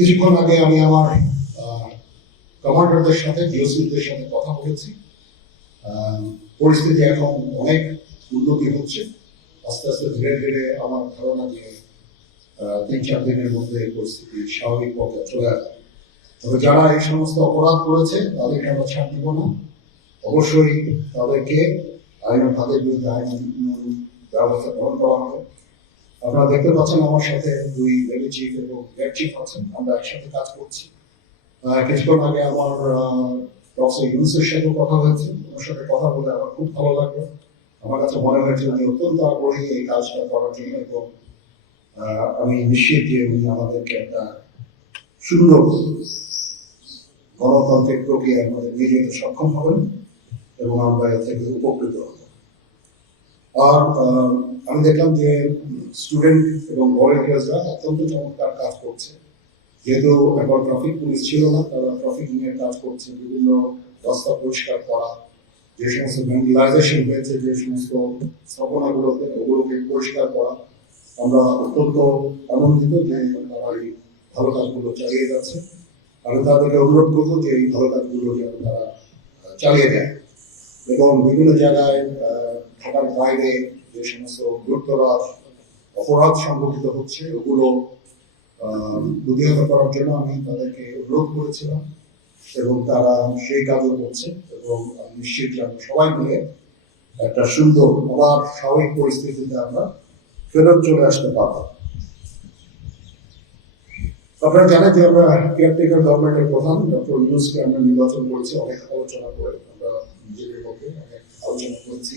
কিছুক্ষণ আগে আমি আমার কমান্ডারদের সাথে জিওসিদের সাথে কথা বলেছি। পরিস্থিতি এখন অনেক উন্নতি হচ্ছে, আস্তে আস্তে ধীরে ধীরে আমার ধারণা যে 3-4 দিনের মধ্যে পরিস্থিতি স্বাভাবিক পর্যায়ে চলে আসবে। তবে যারা এই সমস্ত অপরাধ করেছে তাদেরকে আমরা ছাড় দিব না, অবশ্যই তাদেরকে তাদের বিরুদ্ধে আইন ব্যবস্থা গ্রহণ করা হবে। আপনারা দেখতে পাচ্ছেন আমার সাথে 2 লেভেল চিফ এবং হেড চিফ আছেন, আমরা একসাথে কাজ করছি। কিছুক্ষণ আগে আমার প্রফেসর ইউনুসের সাথে কথা হয়েছে, ওনার সাথে কথা বলে আমার খুব ভালো লাগলো। আমার কাছে মনে হয়েছে উনি অত্যন্ত আগ্রহী এই কাজটা করার জন্য, এবং আমি নিশ্চিত যে উনি আমাদেরকে একটা সুন্দর গণতান্ত্রিক প্রক্রিয়ার মধ্যে নিয়ে যেতে সক্ষম হবেন এবং আমরা এর থেকে উপকৃত হব। আর আমি দেখলাম যে স্টুডেন্ট এবং ভলেন্টিয়ার্সরা অত্যন্ত চমৎকার কাজ করছে। যেহেতু এখন ট্রাফিক পুলিশ ছিল না, তারা ট্রাফিক নিয়ে কাজ করছে, বিভিন্ন রাস্তা পরিষ্কার করা, যে সমস্ত ভ্যান্ডালাইজেশন হয়েছে যে সমস্ত স্থাপনাগুলোতে, ওগুলোকে পরিষ্কার করা। আমরা অত্যন্ত আনন্দিত যে তারা এই ভালো কাজগুলো চালিয়ে যাচ্ছে। আমি তাদেরকে অনুরোধ করবো যে এই ভালো কাজগুলো যেন তারা চালিয়ে দেয় এবং বিভিন্ন জায়গায় ঢাকার বাইরে যে সমস্ত গুরুতর অপরাধ সংঘটিত হচ্ছে ওগুলো প্রতিহত করার জন্য আমি তাদেরকে অনুরোধ করেছিলাম এবং তারা সেই কাজও করছে। এবং আমি নিশ্চিত যে আমরা সবাই মিলে একটা সুন্দর আবার স্বাভাবিক পরিস্থিতিতে আমরা ফেরত চলে আসতে পারব। আপনারা জানেন যে আমরা কেয়ারটেকার গভর্নমেন্টের প্রধান ডক্টর ইউনূসকে আমরা নির্বাচন করেছি অনেক আলোচনা করে। আমরা নিজেদের মধ্যে অনেক আলোচনা করেছি,